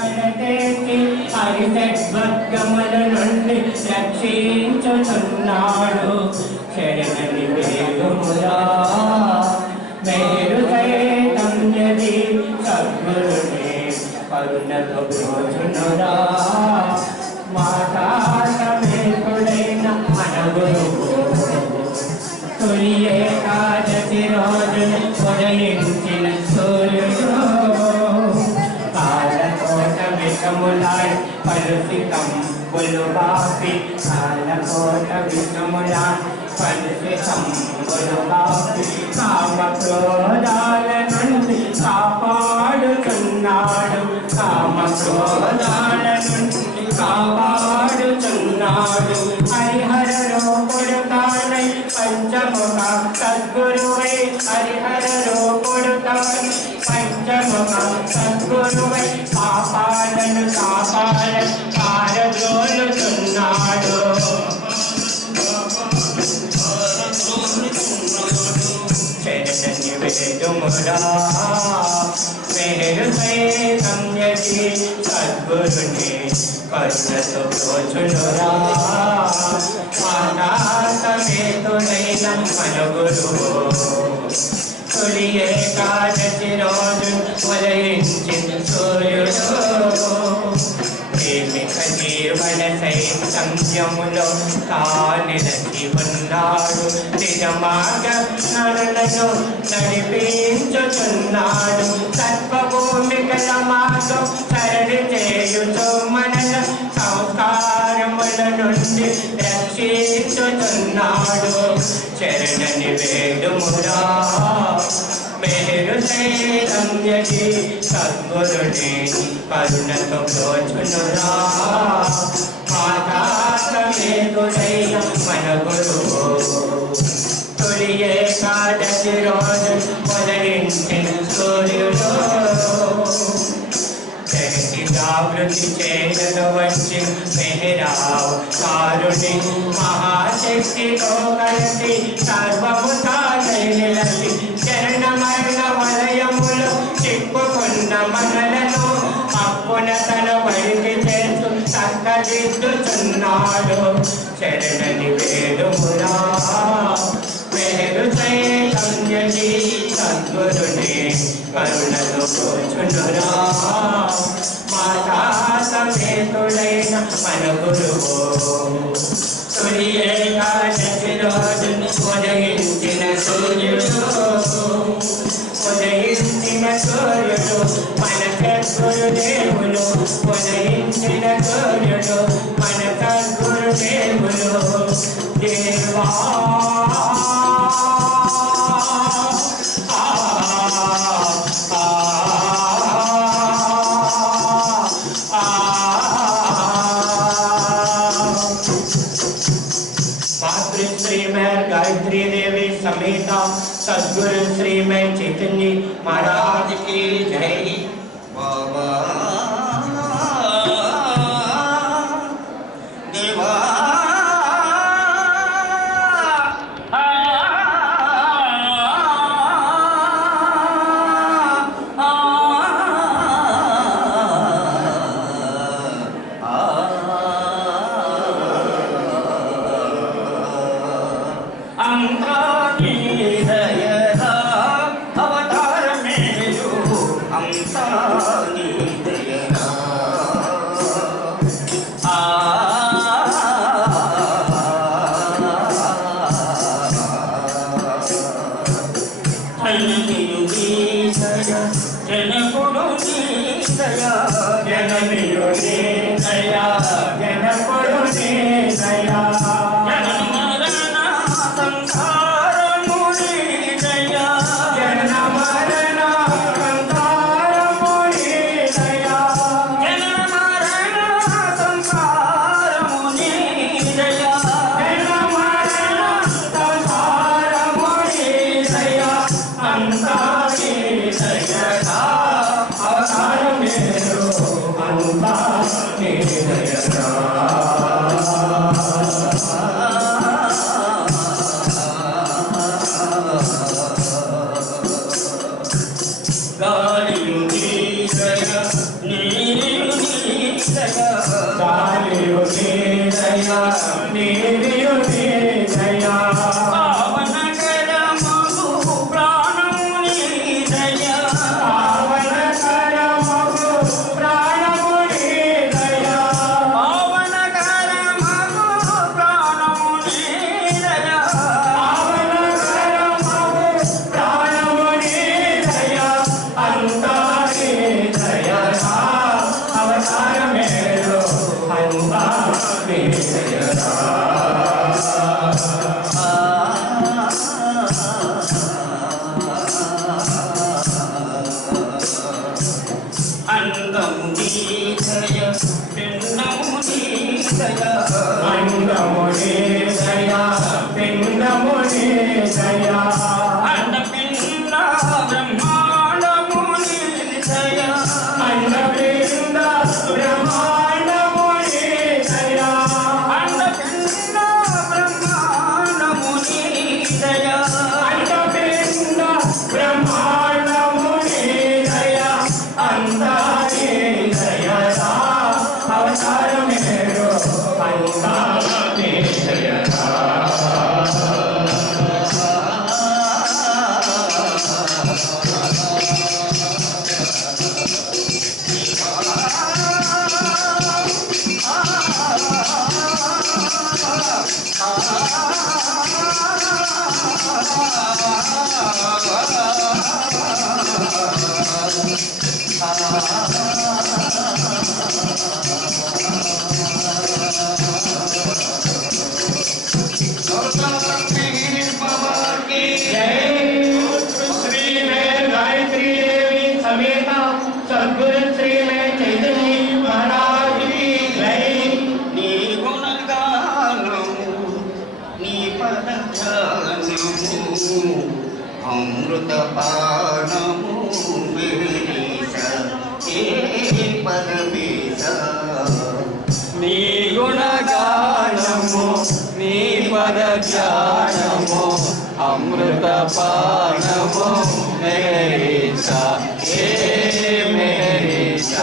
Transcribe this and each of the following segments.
కడతేసి హరితద్వర్గముల నుండి రక్షించుచున్నాడు. శరణని వేడుమురా మేరు చైతన్యది సద్గురుని కరుణకు బ్రోచునురా. మాతా సమేతుడైన మన గురువు తొలి ఏకాదశి రోజున ఉదయించిన సూర్యుడు కాలకోట విషములాయ్ కలుషితంబులు బాపి కాలకోట విషములాయ్ కలుషితంబులు బాపి కామ క్రోధాల నుండి కాపాడుచున్నాడు. కామ క్రోధాల నుండి కాపాడుచున్నాడు. హరిహర రూపుడు తానై పంచముఖ సద్గురువై హరిహర రూపుడు తానై పంచముఖ సద్గురువై పాపాలను పారద్రోలుచున్నాడు. చరణని వేడుమురా మేరు చైతన్యది సద్గురుని కరుణతో బ్రోచునురా. మాతా సమేతుడైన మన గురువు తొలి ఏకాదశి రోజు ఉదయించిన సూర్యుడు ప్రేమిక జీవన సంయములో తానిలచి ఉన్నాడు. నిజమార్గ నరులను నడిపించుచున్నాడు. సర్వభూమికల మార్గం సరళి చేయుచు మనల సంస్కారముల నుండి రక్షించుచున్నాడు. చరణని వేడుమురా మేరు చైతన్యది సద్గురుని కరుణతో బ్రోచునురా. మాతా సమేతుడైన మన గురువు తొలి ఏకాదశి రోజు ఉదయించిన సూర్యుడు జగతి జాగృతి చేయను వచ్చి మెహరావు కారుని మహాశక్తితో కలిసి సర్వము తానై నిలసి చరణమైన వలయములు చిక్కుకున్న మనలను అప్పున తన వైపు చేస్తూ చక్కదిద్దుచున్నాడు. చరణని వేడుమురా మేరు చైతన్యది సద్గురుని కరుణతో బ్రోచునురా. మాతా సమేతుడైన మన గురువు తొలి ఏకాదశి రోజు ఉదయించిన సూర్యుడు మన సద్గురుదేవులు ఉదయించిన సూర్యుడు మన సద్గురుదేవులు దేవా. मातृश्रीमय गायत्री देवी समेत सद्गुरु श्रीमय चैतन्य महाराज की जय। बाबा देवा God, you need అమృత పానము పరమేశ నీ గుణగానము నీ పద ధ్యానము అమృత పానము మేరీశ మేరీశ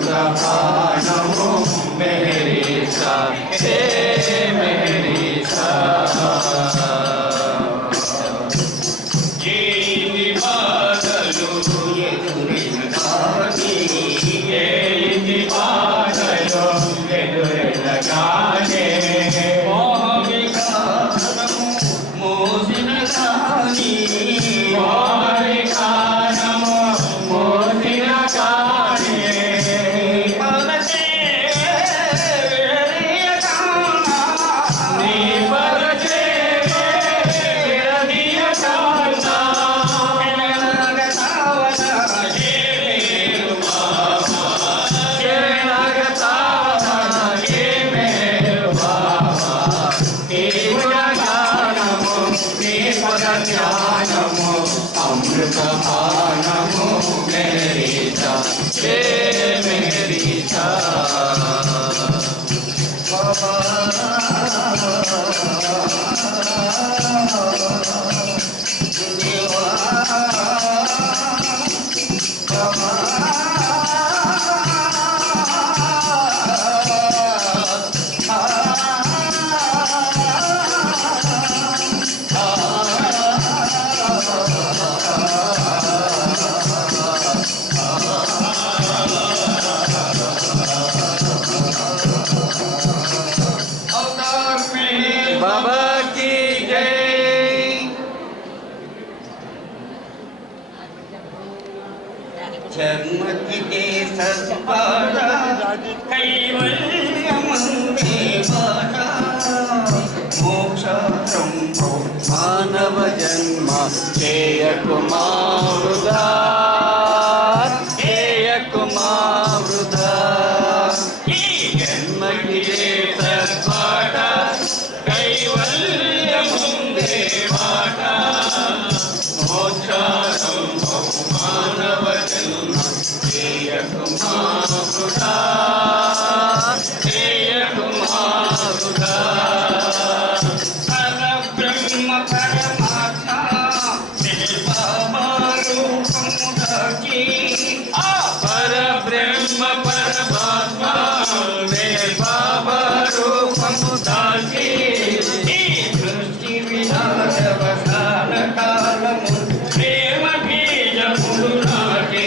అమృతపానము మేరీశ మేరీశ ఏది బాధలు ఎదురెళ్ళగానే ఏది బాధలు ఎదురెళ్ళగానే మోహవికారము మోసిన కాని మోహవికారము మోసిన కాని అమృతపానము మేరీశ మేరీశ జన్మకితే సత్పాద కైవల్యమందే బాట మోక్షం మానవ జన్మ చేయకుమా వృధా చేయకుమా వృధా ఈ జన్మకితే సత్పాద కైవల్యమందే బాట మోక్షం మానవ జన్మ చేయకుమా వృధా చేయకుమా వృధా పరబ్రహ్మ పరమాత్మ నిర్భావరూపము దాచి పరబ్రహ్మ పరమాత్మ నిర్భావరూపము దాచి ఈ సృష్టి వినాశవసాన కాలము ప్రేమ బీజములు నాటి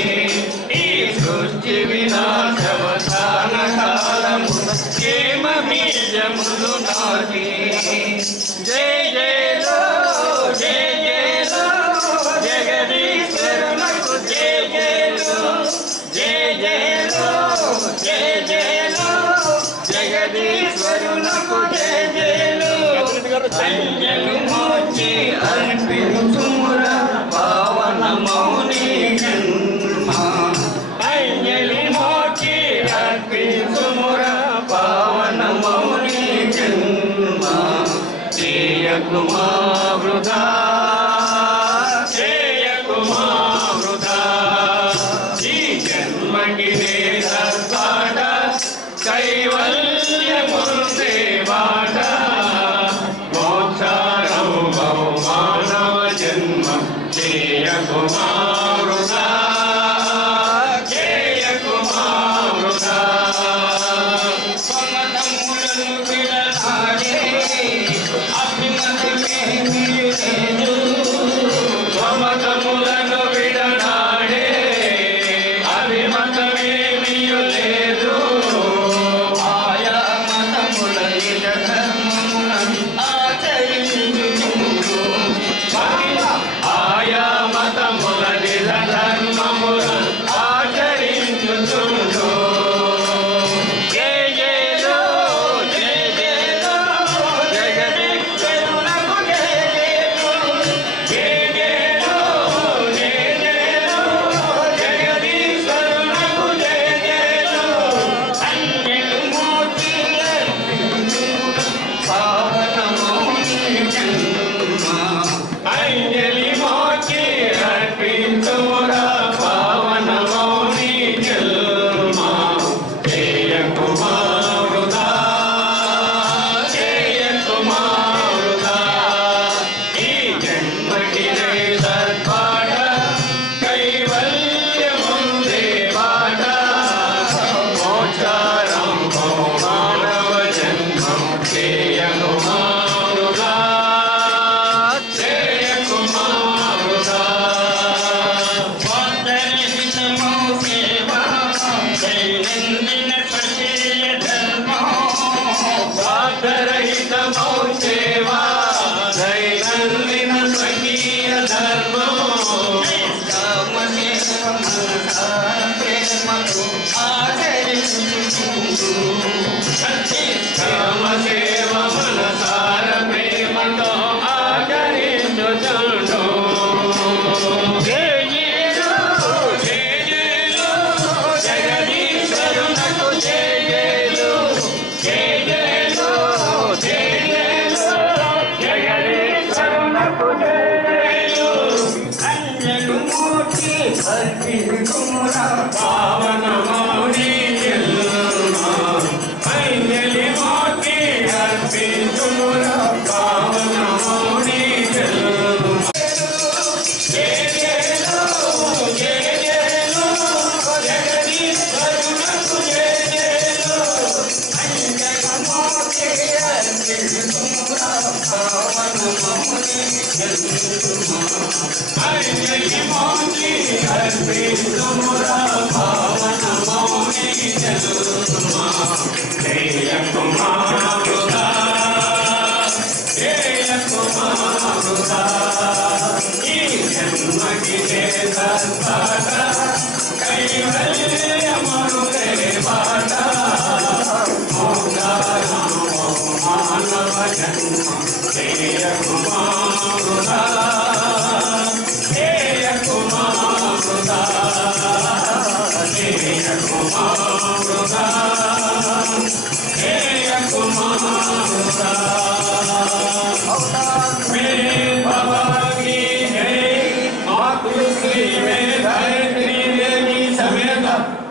ఈ సృష్టి వినాశవసాన కాలము ప్రేమ బీజములు నాటి జయ జయలో జయ జయలో జగదీశ్వరులకు జయ జయలో జయ జయలో జయ జయలో జగదీశ్వరులకు జయ జయలో అంజలు మోచి అర్పించుముర పావన మౌని జన్మ అంజలి మోచి అర్పించుముర పావన మౌని జన్మ చేయకుమా వృధా చేయకుమా వృధా ఈ జన్మకిదే సత్పాట కైవల్యముందే బాట మోక్షారం బహు మానవ జన్మ చేయకుమా వృధా చేయకుమా వృధా స్వమతములను విడనాడే అభిమతమేమియు లేదు స్వమతములను విడనాడే అభిమతమేమియు లేదు ఆయా మతముల నిజ ధర్మములను ఆచరించుచుండు ఆయా మతముల నిజ ధర్మములను ఆచరించుచుండు జయ జయలో జయ జయలో జగదీశ్వరులకు జయ జయలో జయ జయలో జయ జయలో జగదీశ్వరులకు జయ జయలో అంజలి మోచి పావన మౌని జన్మ అంజలి మోచి అర్పించుమురా పావన మౌని జన్మ చేయకుమా వృధా చేయకుమా వృధా ఈ జన్మకిదే సత్పాట కైవల్యముందే బాట మోక్షారం బహు మానవ జన్మం చేయకుమా వృధా చేయకుమా వృధా స్వార్థరహితమౌ సేవా దైనందిన స్వకీయ ధర్మం స్వార్థరహితమౌ సేవా దైనందిన స్వకీయ ధర్మం నిష్కామ సేవ మనసార ప్రేమతో ఆచరించుచుండు నిష్కామ సేవ మనసార ప్రేమతో ఆచరించుచుండు జయ జయలో జయ జయలో జగదీశ్వరునకు జయ జయలో జయ జయలో జయ జయలో జగదీశ్వరునకు జయ జయలో అంజలు మోచి అర్పించుమురా పావన మౌని జన్మ అంజలి మోచి అర్పించుమురా పావన మౌని జన్మ జయ జయలో జయ జయలో జగదీశ్వరునకు జయ జయలో అంజలి మోచి అర్పించుమురా పావన మౌని జన్మ అంజలి మోచి అర్పించుమురా పావన మౌని జన్మ చేయకుమా వృధా చేయకుమా వృధా ఈ జన్మకిదే సత్పాట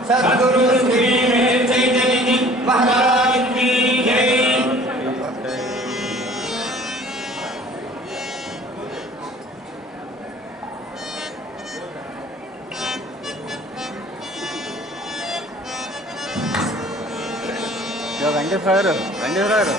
सद्गुरु श्री में चैतन्य जी महाराज की जय। Venkateswara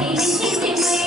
Thank you.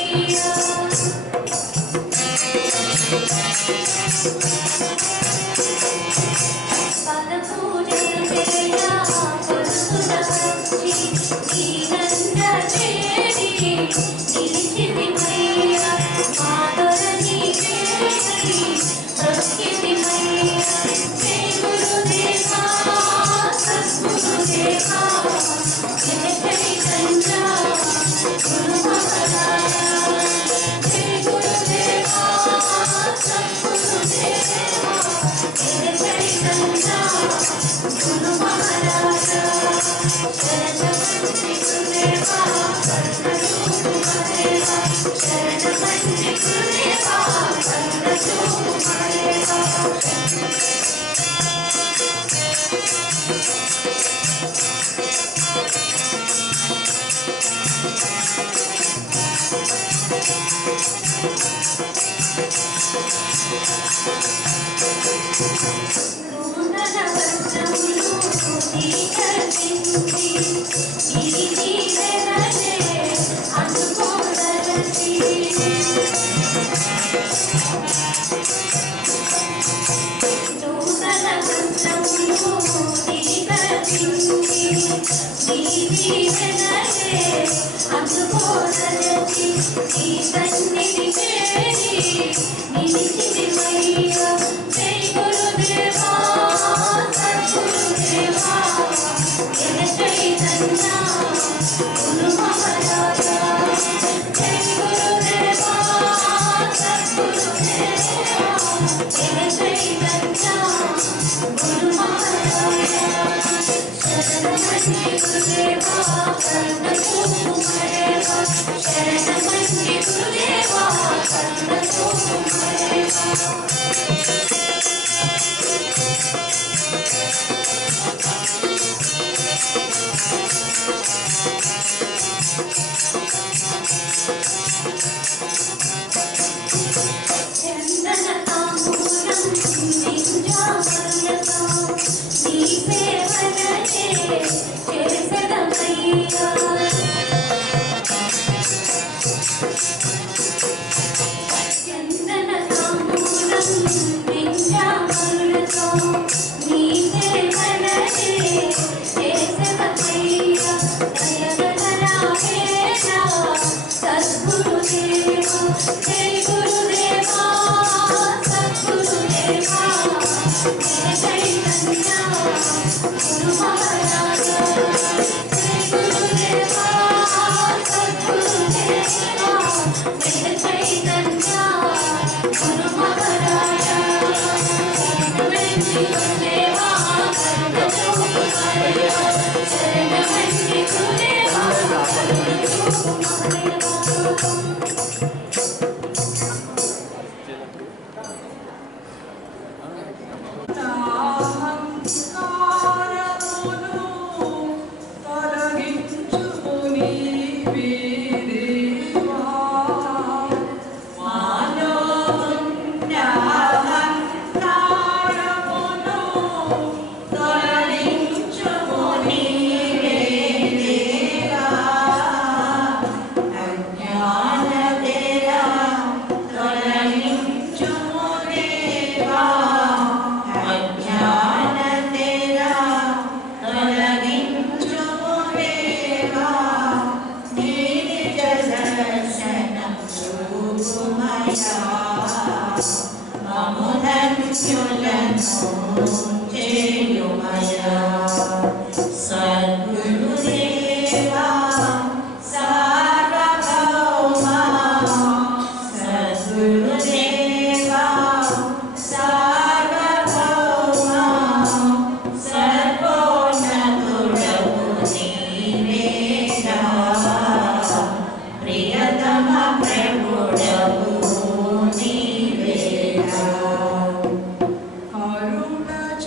Aruna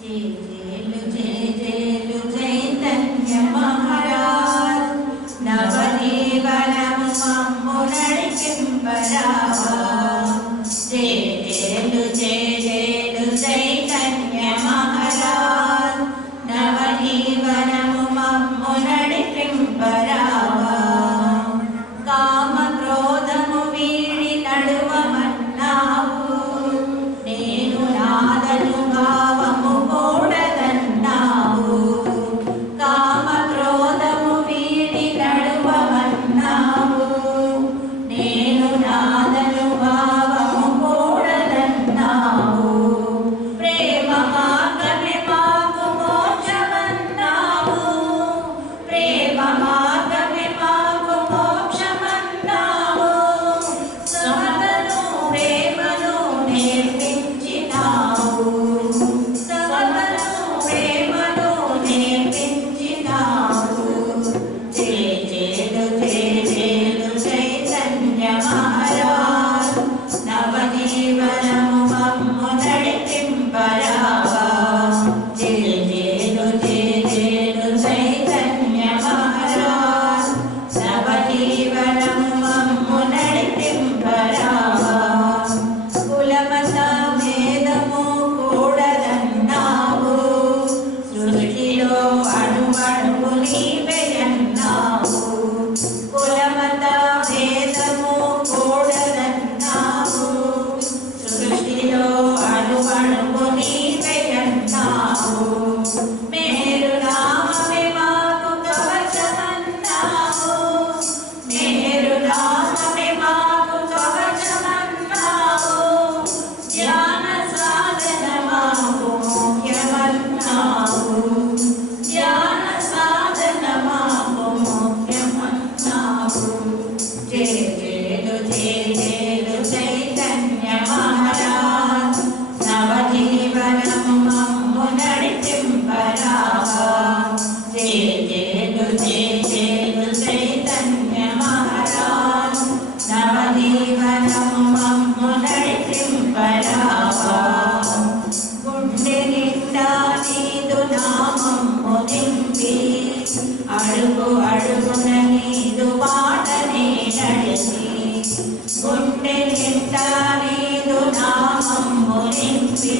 జేలు జేలు Chaitanya Maharaj నవజీవనము మమ్ము నడిపింపరావా జేలు జేలు చైతన్య మహారాజ్ నవజీవనము మమ్ము నడిపింపరావా కామ క్రోధము వీడి నడువమన్నావు నేను నాదను భావము కూడదన్నావు కామ క్రోధము వీడి నడువమన్నావు నేను నాదను భావము కూడదన్నావు ప్రేమ మార్గమే మాకు మోక్షమన్నావు ప్రేమ మార్గమే మాకు మోక్షమన్నావు సమతను ప్రేమను నేర్పించినావు సమతను ప్రేమను నేర్పించినావు జేలు చైతన్య మహారాజ్ నవజీవనము మమ్ము నడిపింపరావా జేలు చైతన్య మహారాజ్ నవజీవనము మమ్ము నడిపింపరావా కులమత భేదము కూడదన్నావు సృష్టిలో అణువణువు నీవెయన్నావు కులమత భేదము కూడదన్నావు సృష్టిలో అణువణువు నీవెయన్నావు మేరు నామమే మాకు కవచమన్నావు మేరు నామమే మాకు కవచమన్నావు ధ్యాన సాధన మాకు ముఖ్యమన్నావు ధ్యాన సాధన మాకు ముఖ్యమన్నావు జేలు చైతన్య మహారాజ్ నవజీవనము మమ్ము నడిపింపరావా జేలు చైతన్య మహారాజ్ నవజీవనము మమ్ము నడిపింపరావా గుండె నిండా నీదు నామము నింపి అడుగు అడుగున నీదు బాటనే నడిచి గుండె నిండా నీదు నామము నింపి